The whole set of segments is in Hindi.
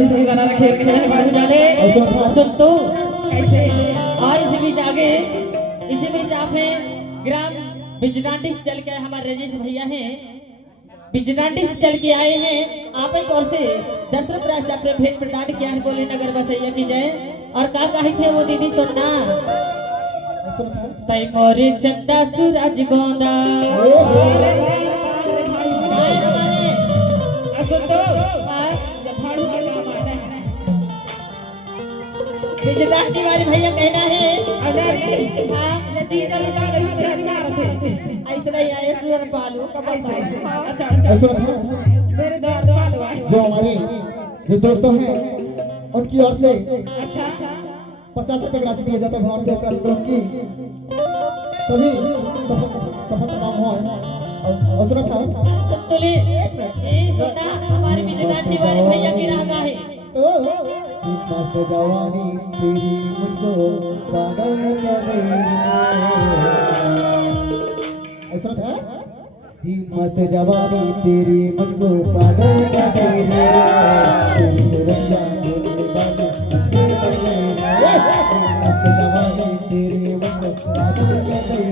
शादी सही बना रखे बाबू जाने सुन तो कैसे। और इसी बीच आगे इसी बीच आप हैं ग्राम बिजडांडी से चल के हमारे राजेश भैया हैं, बिजडांडी से चल के आए हैं। आप एक और से 10 रुपया से अपने भेंट प्रदान किया है। बोले नगर बसैया की जय। और का कही थे वो दीदी सुनना, तई मोरे चंदा सूरज गोंदा बिजडांडी वाले भैया कहना है ऐसे नहीं आए सुर पालू कब जो हमारे जो दोस्तों हैं उनकी ओर से 50 रुपए राशि दिया जाता है भगवान से उनकी सभी सफल तमाम हो। और सुना था संतुली सुना हमारे बिजडांडी वाले भैया की रागा है। मस्त जवानी तेरी मुझको पागल कर रही ऐसा था ही मस्त जवानी तेरी मुझको पागल कर रही मस्त जवानी तेरी मुझको पागल कर रही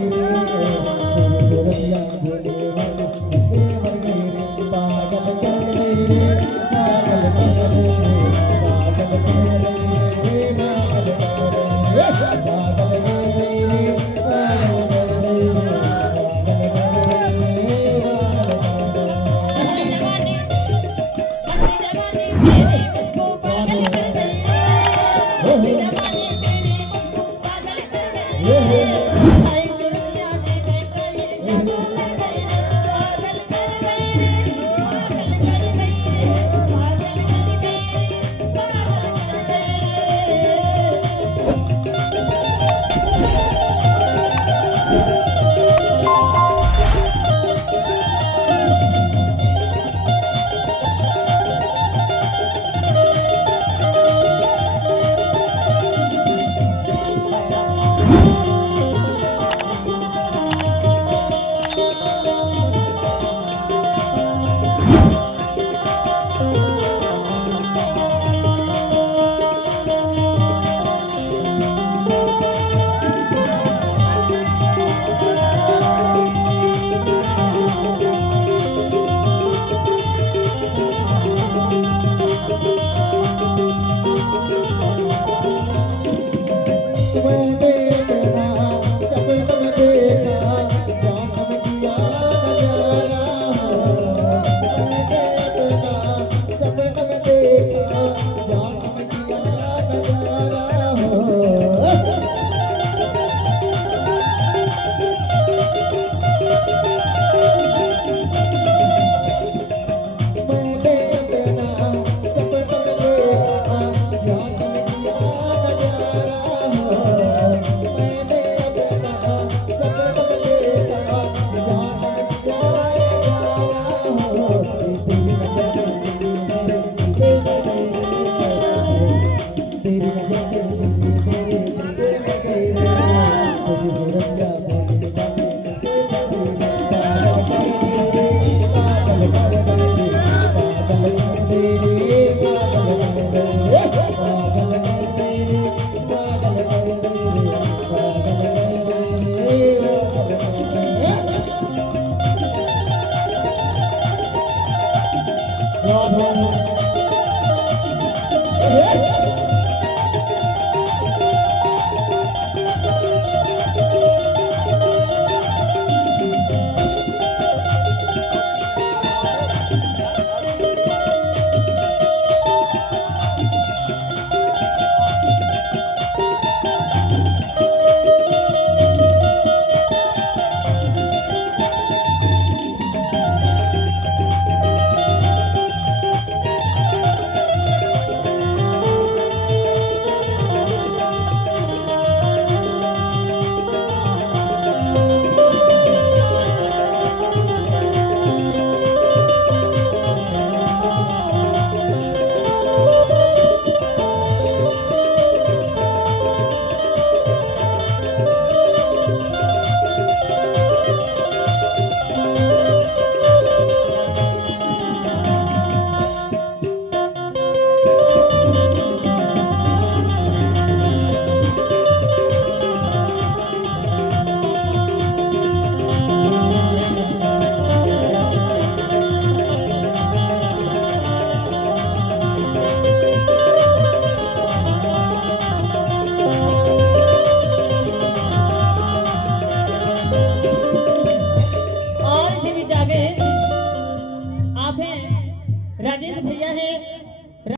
Yeah.